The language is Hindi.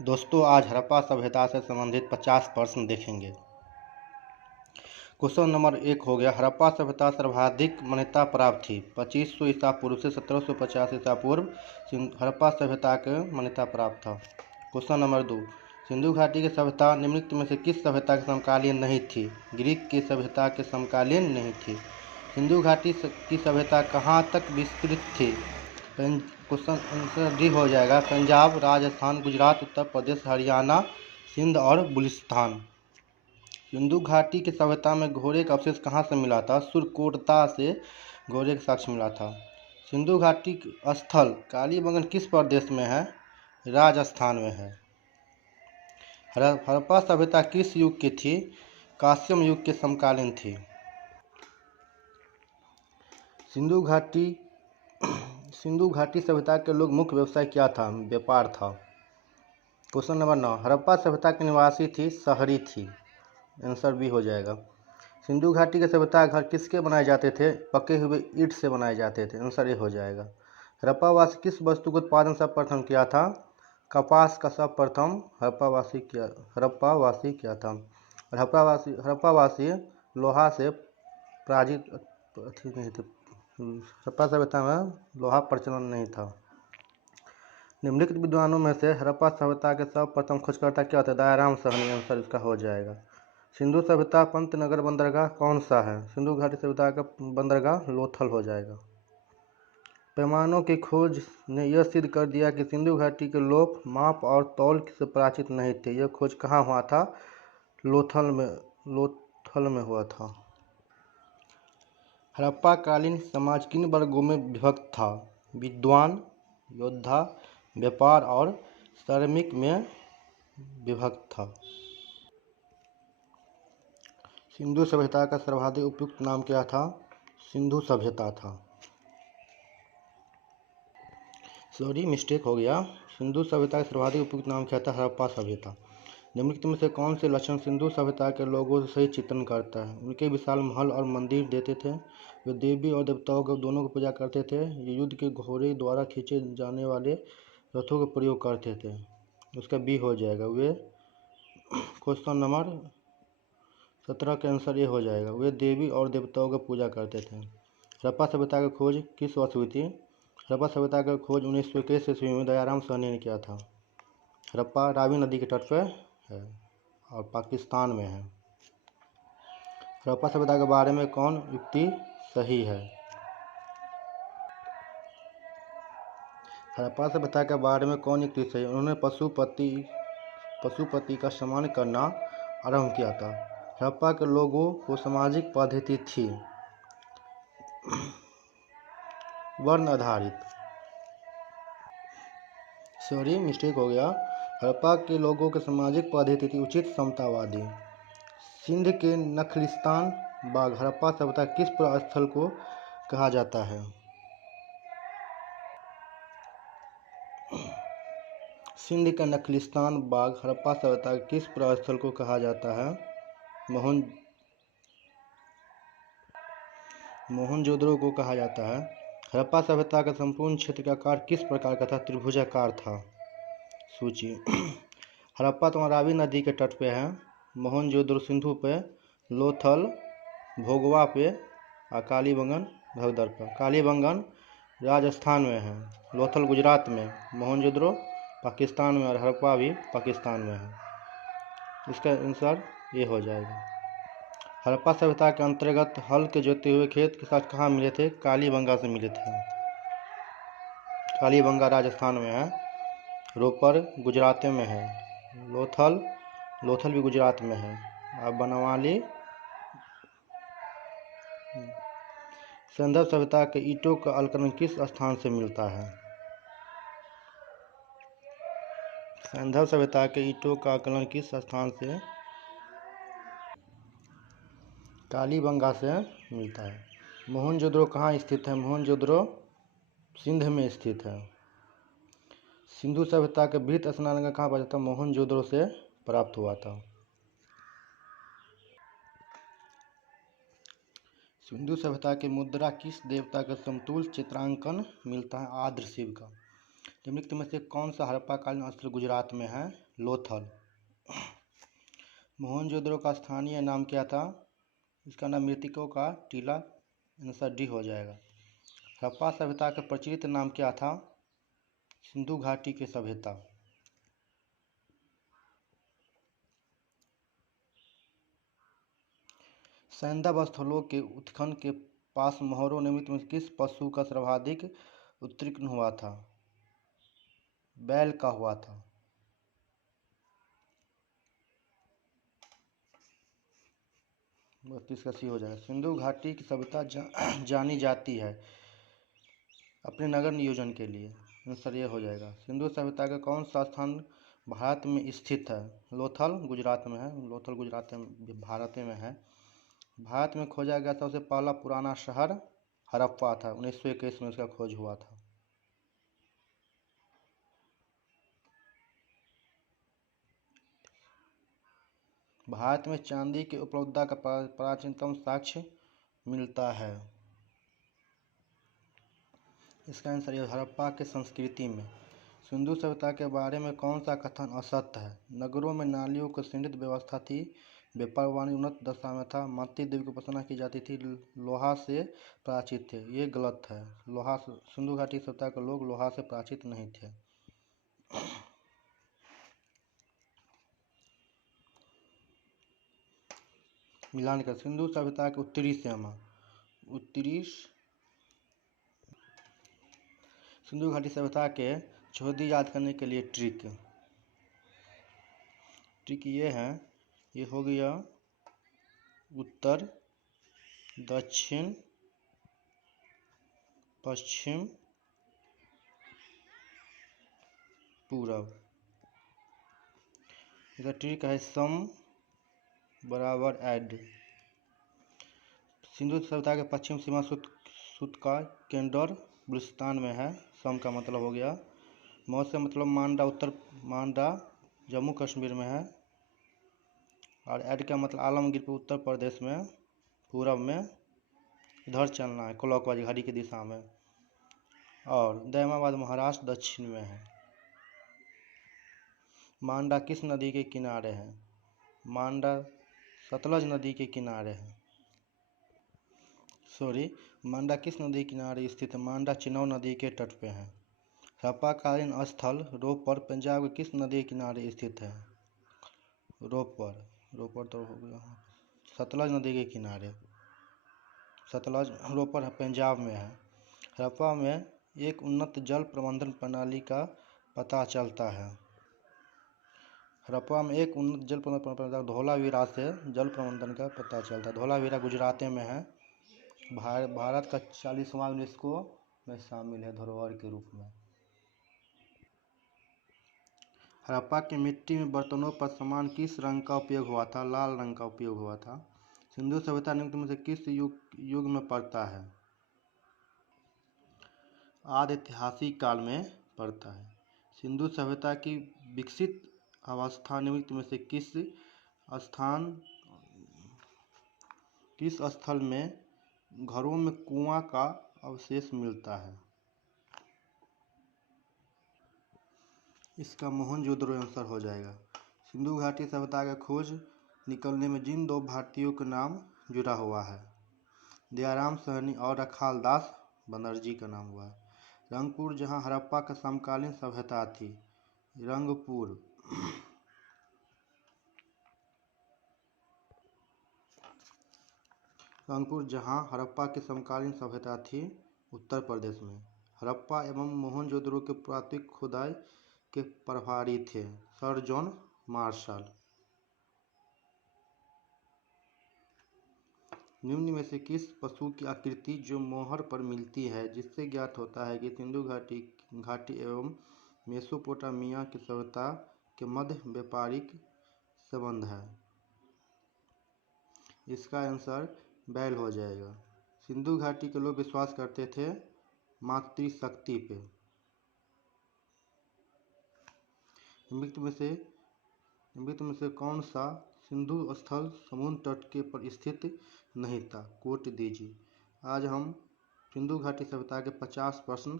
दोस्तों आज हड़प्पा सभ्यता से संबंधित 50 प्रश्न देखेंगे। क्वेश्चन नंबर 1 हो गया, हड़प्पा सभ्यता सर्वाधिक मान्यता प्राप्त थी। 2500 ईसा पूर्व से 1750 ईसा पूर्व हड़प्पा सभ्यता के मान्यता प्राप्त था। क्वेश्चन नंबर 2, सिंधु घाटी की सभ्यता निम्नलिखित में से किस सभ्यता के समकालीन नहीं थी? ग्रीक की सभ्यता के समकालीन नहीं थी। सिंधु घाटी की सभ्यता कहाँ तक विस्तृत थी? क्वेश्चन आंसर डी हो जाएगा, पंजाब, राजस्थान, गुजरात, उत्तर प्रदेश, हरियाणा, सिंध और बलूचिस्तान। सिंधु घाटी की सभ्यता में घोड़े का अवशेष कहाँ से मिला था? सुरकोटता से घोड़े का साक्ष्य मिला था। सिंधु घाटी स्थल कालीबंगन किस प्रदेश में है? राजस्थान में है। हड़प्पा सभ्यता किस युग की थी? कांस्य युग के समकालीन थी। सिंधु घाटी सभ्यता के लोग मुख्य व्यवसाय क्या था? व्यापार था। क्वेश्चन नंबर 9, हड़प्पा सभ्यता के निवासी थी? शहरी थी। आंसर बी हो जाएगा। सिंधु घाटी के सभ्यता घर किसके बनाए जाते थे? पके हुए ईंट से बनाए जाते थे। आंसर ए हो जाएगा। हड़प्पावासी किस वस्तु का उत्पादन सर्वप्रथम किया था? कपास का सर्वप्रथम हड़प्पावासी किया था। और हड़प्पावासी लोहा से प्राजित नहीं थे। हड़प्पा सभ्यता में लोहा प्रचलन नहीं था। निम्नलिखित विद्वानों में से हड़प्पा सभ्यता के सर्वप्रथम खोजकर्ता क्या होता है? दयाराम साहनी। आंसर इसका हो जाएगा। सिंधु सभ्यता पंतनगर बंदरगाह कौन सा है? सिंधु घाटी सभ्यता का बंदरगाह लोथल हो जाएगा। पैमानों की खोज ने यह सिद्ध कर दिया कि सिंधु घाटी के लोग माप और तौल से परिचित नहीं थे। यह खोज कहाँ हुआ था? लोथल में हुआ था। हड़प्पा कालीन समाज किन वर्गों में विभक्त था? विद्वान, योद्धा, व्यापार और श्रमिक में विभक्त था। सिंधु सभ्यता का सर्वाधिक उपयुक्त नाम क्या था? सिंधु सभ्यता था। सॉरी, मिस्टेक हो गया। सिंधु सभ्यता का सर्वाधिक उपयुक्त नाम क्या था? हड़प्पा सभ्यता। निम्नलिखित में से कौन से लक्षण सिंधु सभ्यता के लोगों से सही चित्रण करता है? उनके विशाल महल और मंदिर देते थे। वे देवी और देवताओं को दोनों को पूजा करते थे। ये युद्ध के घोड़े द्वारा खींचे जाने वाले रथों का प्रयोग करते थे। उसका बी हो जाएगा। वे क्वेश्चन नंबर 17 का आंसर ये हो जाएगा। वे देवी और देवताओं की पूजा करते थे। हड़प्पा सभ्यता की खोज किस वर्ष हुई थी? हड़प्पा सभ्यता की खोज 1921 ईस्वी में दयाराम साहनी ने किया था। हड़प्पा रावी नदी के तट पर है और पाकिस्तान में है। हड़प्पा सभ्यता के बारे में कौन युक्ति सही है? हड़प्पा सभ्यता के बारे में कौन युक्ति सही? उन्होंने पशुपति का सम्मान करना आरंभ किया था। हड़प्पा के लोगों को सामाजिक पद्धति थी वर्ण आधारित। सॉरी, मिस्टेक हो गया। हड़प्पा के लोगों के सामाजिक पद्धति थी उचित समतावादी। सिंध के नखलिस्तान बाग हड़प्पा सभ्यता किस स्थल को कहा जाता है? सिंध का नखलिस्तान बाग हड़प्पा सभ्यता किस स्थल को कहा जाता है? मोहनजोदड़ो को कहा जाता है। हड़प्पा सभ्यता का संपूर्ण क्षेत्र का आकार किस प्रकार का था? त्रिभुजाकार था। सूची हड़प्पा तो रावी नदी के तट पे है। मोहनजोदड़ो सिंधु पे, लोथल भोगवा पे और कालीबंगन भगदड़ पर। कालीबंगन राजस्थान में है, लोथल गुजरात में, मोहनजोदड़ो पाकिस्तान में और हड़प्पा भी पाकिस्तान में है। इसका आंसर ये हो जाएगा। हड़प्पा सभ्यता के अंतर्गत हल के जोते हुए खेत के साथ कहाँ मिले थे? कालीबंगा से मिले थे। कालीबंगा राजस्थान में है, रोपर गुजरात में है, लोथल भी गुजरात में है और बनवाली। सिंधु सभ्यता के ईंटों का अलकनन किस स्थान से मिलता है? सिंधु सभ्यता के ईंटों का अलकनन किस स्थान से? कालीबंगा से मिलता है। मोहनजोदड़ो कहाँ स्थित है? मोहनजोदड़ो सिंध में स्थित है। सिंधु सभ्यता के वृहत स्नानागार कहाँ पाया जाता? मोहनजोदड़ो से प्राप्त हुआ था। सिंधु सभ्यता की मुद्रा किस देवता का समतुल्य चित्रांकन मिलता है? आद्र शिव का। निम्नलिखित में से कौन सा हड़प्पाकालीन स्थल गुजरात में है? लोथल। मोहनजोदड़ो का स्थानीय नाम क्या था? इसका नाम मृतकों का टीला। आंसर डी हो जाएगा। हड़प्पा सभ्यता का प्रचलित नाम क्या था? सिंधु घाटी की सभ्यता। सैंधव स्थलों के उत्खनन के पास मोहरों निमित्त में किस पशु का सर्वाधिक उत्कीर्ण हुआ था? बैल का हुआ था। बस इसका सी हो जाएगा। सिंधु घाटी की सभ्यता जानी जाती है अपने नगर नियोजन के लिए। आंसर ये हो जाएगा। सिंधु सभ्यता का कौन सा स्थान भारत में स्थित है? लोथल गुजरात में है। लोथल गुजरात में भारत में है। भारत में खोजा गया सबसे पहला पुराना शहर हड़प्पा था। 1921 में उसका खोज हुआ था। भारत में चांदी की उपलब्धता का प्राचीनतम साक्ष्य मिलता है। इसका आंसर ये हड़प्पा के संस्कृति में। सिंधु सभ्यता के बारे में कौन सा कथन असत्य है? नगरों में नालियों की सुनिश्चित व्यवस्था थी। व्यापार वाणिज्य उन्नत दशा में था। मातृ देवी की उपासना की जाती थी। लोहा से प्राचित थे। ये गलत है। सिंधु घाटी सभ्यता के लोग लोहा से प्राचित नहीं थे। मिलान कर सिंधु सभ्यता की उत्तरी सीमा। सिंधु घाटी सभ्यता के चौहद्दी याद करने के लिए ट्रिक ये है। ये हो गया उत्तर, दक्षिण, पश्चिम, पूरब। इसका ट्रिक है सम बराबर ऐड। सिंधु सभ्यता के पश्चिम सीमा सूत का केंडोर बलूचिस्तान में है। सम का मतलब हो गया। मौज से मतलब मांडा जम्मू कश्मीर में है। और ऐड का मतलब आलमगीर उत्तर प्रदेश में पूरब में इधर चलना है क्लॉकवाइज घड़ी की दिशा में। और दैमाबाद महाराष्ट्र दक्षिण में है। मांडा किस नदी के किनारे है? मांडा सतलज नदी के किनारे है। मांडा किस नदी के किनारे स्थित है? मांडा चिनाब नदी के तट पे है। हड़प्पाकालीन स्थल रोपर पंजाब के किस नदी के किनारे स्थित है? रोपर तो हो गया सतलज नदी के किनारे। रोपर पंजाब में है। हड़प्पा में एक उन्नत जल प्रबंधन प्रणाली का पता चलता है। हड़प्पा में एक उन्नत जल प्रबंधन धोलावीरा से जल प्रबंधन का पता चलता है। धोलावीरा गुजरात में है। भारत का 40वां यूनेस्को में शामिल है धरोहर के रूप में। हड़प्पा की मिट्टी में बर्तनों पर सामान किस रंग का उपयोग हुआ था? लाल रंग का उपयोग हुआ था। सिंधु सभ्यता निम्न में से किस युग में पड़ता है? आदि ऐतिहासिक काल में पड़ता है। सिंधु सभ्यता की विकसित अवस्था निम्नलिखित में से किस स्थल में घरों में कुआं का अवशेष मिलता है? इसका मोहनजोदड़ो आंसर हो जाएगा। सिंधु घाटी सभ्यता का खोज निकलने में जिन दो भारतीयों का नाम जुड़ा हुआ है, दयाराम साहनी और रखाल दास बनर्जी का नाम हुआ है। रंगपुर जहां हड़प्पा का समकालीन सभ्यता थी। रंगपुर जहां हड़प्पा की समकालीन सभ्यता थी उत्तर प्रदेश में। हड़प्पा एवं मोहनजोदड़ो के पुरातात्विक खुदाई के प्रभारी थे सर जॉन मार्शल। निम्न में से किस पशु की आकृति जो मोहर पर मिलती है जिससे ज्ञात होता है कि सिंधु घाटी एवं मेसोपोटामिया की सभ्यता के मध्य व्यापारिक संबंध है? इसका आंसर बैल हो जाएगा। सिंधु घाटी के लोग विश्वास करते थे मातृशक्ति पे। निम्नलिखित में से कौन सा सिंधु स्थल समुद्र तट के पर स्थित नहीं था? कोट दीजिए। आज हम सिंधु घाटी सभ्यता के 50 प्रश्न